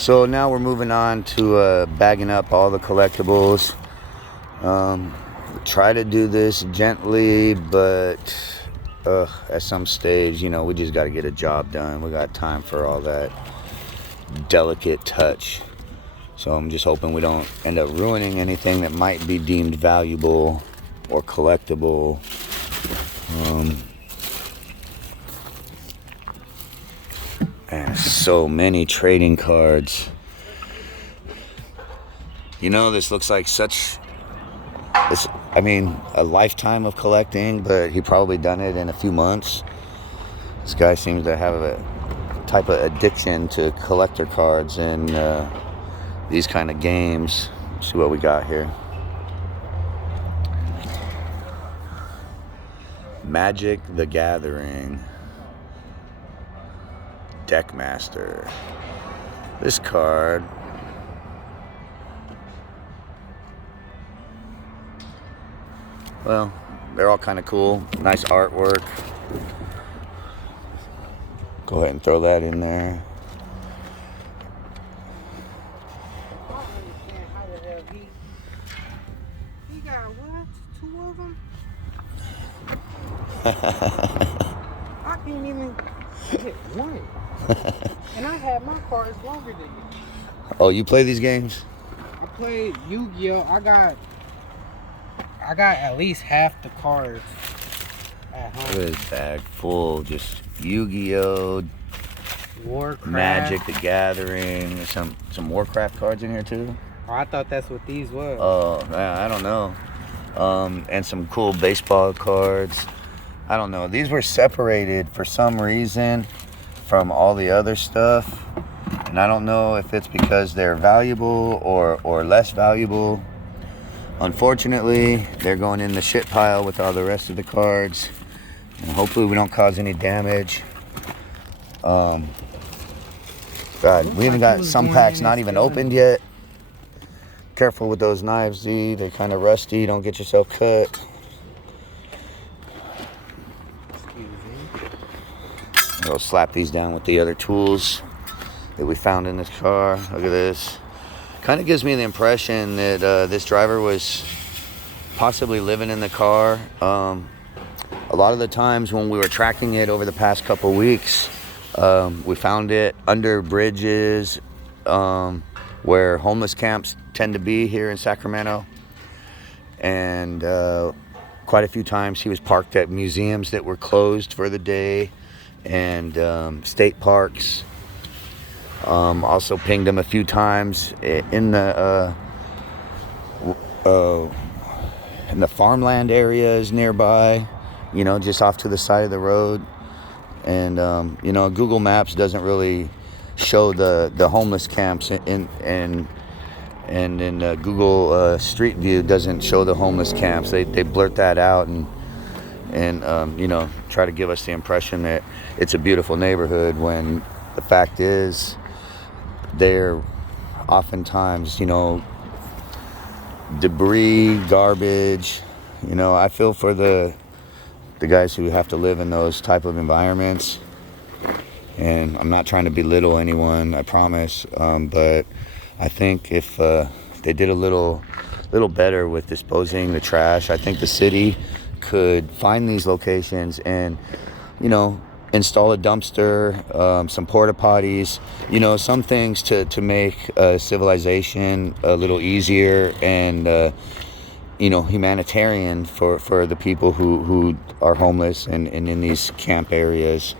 So now we're moving on to bagging up all the collectibles. Try to do this gently, but at some stage, we just got to get a job done. We got time for all that delicate touch. So I'm just hoping we don't end up ruining anything that might be deemed valuable or collectible. And so many trading cards. This looks like a lifetime of collecting, but he probably done it in a few months. This guy seems to have a type of addiction to collector cards and these kind of games. Let's see what we got here. Magic the Gathering. Deckmaster. This card, well, they're all kind of cool. Nice artwork. Go ahead and throw that in there. I don't understand how the hell he got what? 2 of them? I can't even get one. And I had my cards longer than you. Oh, you play these games? I played Yu-Gi-Oh! I got at least half the cards at home. Look at this bag full, just Yu-Gi-Oh! Warcraft. Magic the Gathering. Some Warcraft cards in here too. Oh, I thought that's what these were. Oh, I don't know. And some cool baseball cards. I don't know. These were separated for some reason from all the other stuff. And I don't know if it's because they're valuable or less valuable. Unfortunately, they're going in the shit pile with all the rest of the cards. And hopefully we don't cause any damage. God, we even got some packs not even opened yet. Careful with those knives, Z. They're kind of rusty. Don't get yourself cut. I'll slap these down with the other tools that we found in this car. Look at this. Kind of gives me the impression that this driver was possibly living in the car. A lot of the times when we were tracking it over the past couple weeks, we found it under bridges where homeless camps tend to be here in Sacramento. And quite a few times he was parked at museums that were closed for the day and state parks. Also pinged him a few times in the farmland areas nearby, just off to the side of the road. And Google Maps doesn't really show the homeless camps and in Google Street View doesn't show the homeless camps. They blurt that out and try to give us the impression that it's a beautiful neighborhood when the fact is they're oftentimes, debris, garbage. I feel for the guys who have to live in those type of environments. And I'm not trying to belittle anyone, I promise. But I think if they did a little better with disposing the trash, I think the city could find these locations and, install a dumpster, some porta potties, some things to make civilization a little easier and, humanitarian for the people who are homeless and in these camp areas.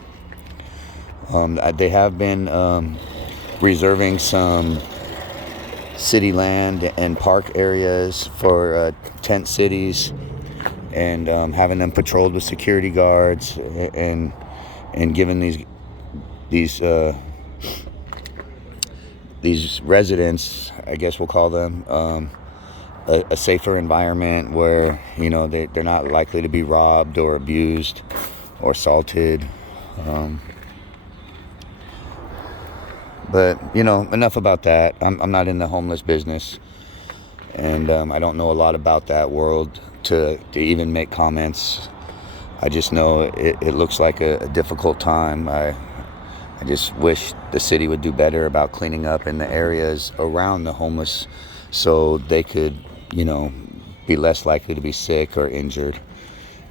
They have been reserving some city land and park areas for tent cities and having them patrolled with security guards and giving these residents, I guess we'll call them, a safer environment where they're not likely to be robbed or abused or assaulted. But enough about that. I'm not in the homeless business, and I don't know a lot about that world to even make comments. I just know it looks like a difficult time. I I just wish the city would do better about cleaning up in the areas around the homeless so they could, you know, be less likely to be sick or injured.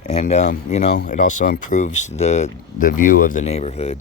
And, you know, it also improves the view of the neighborhood.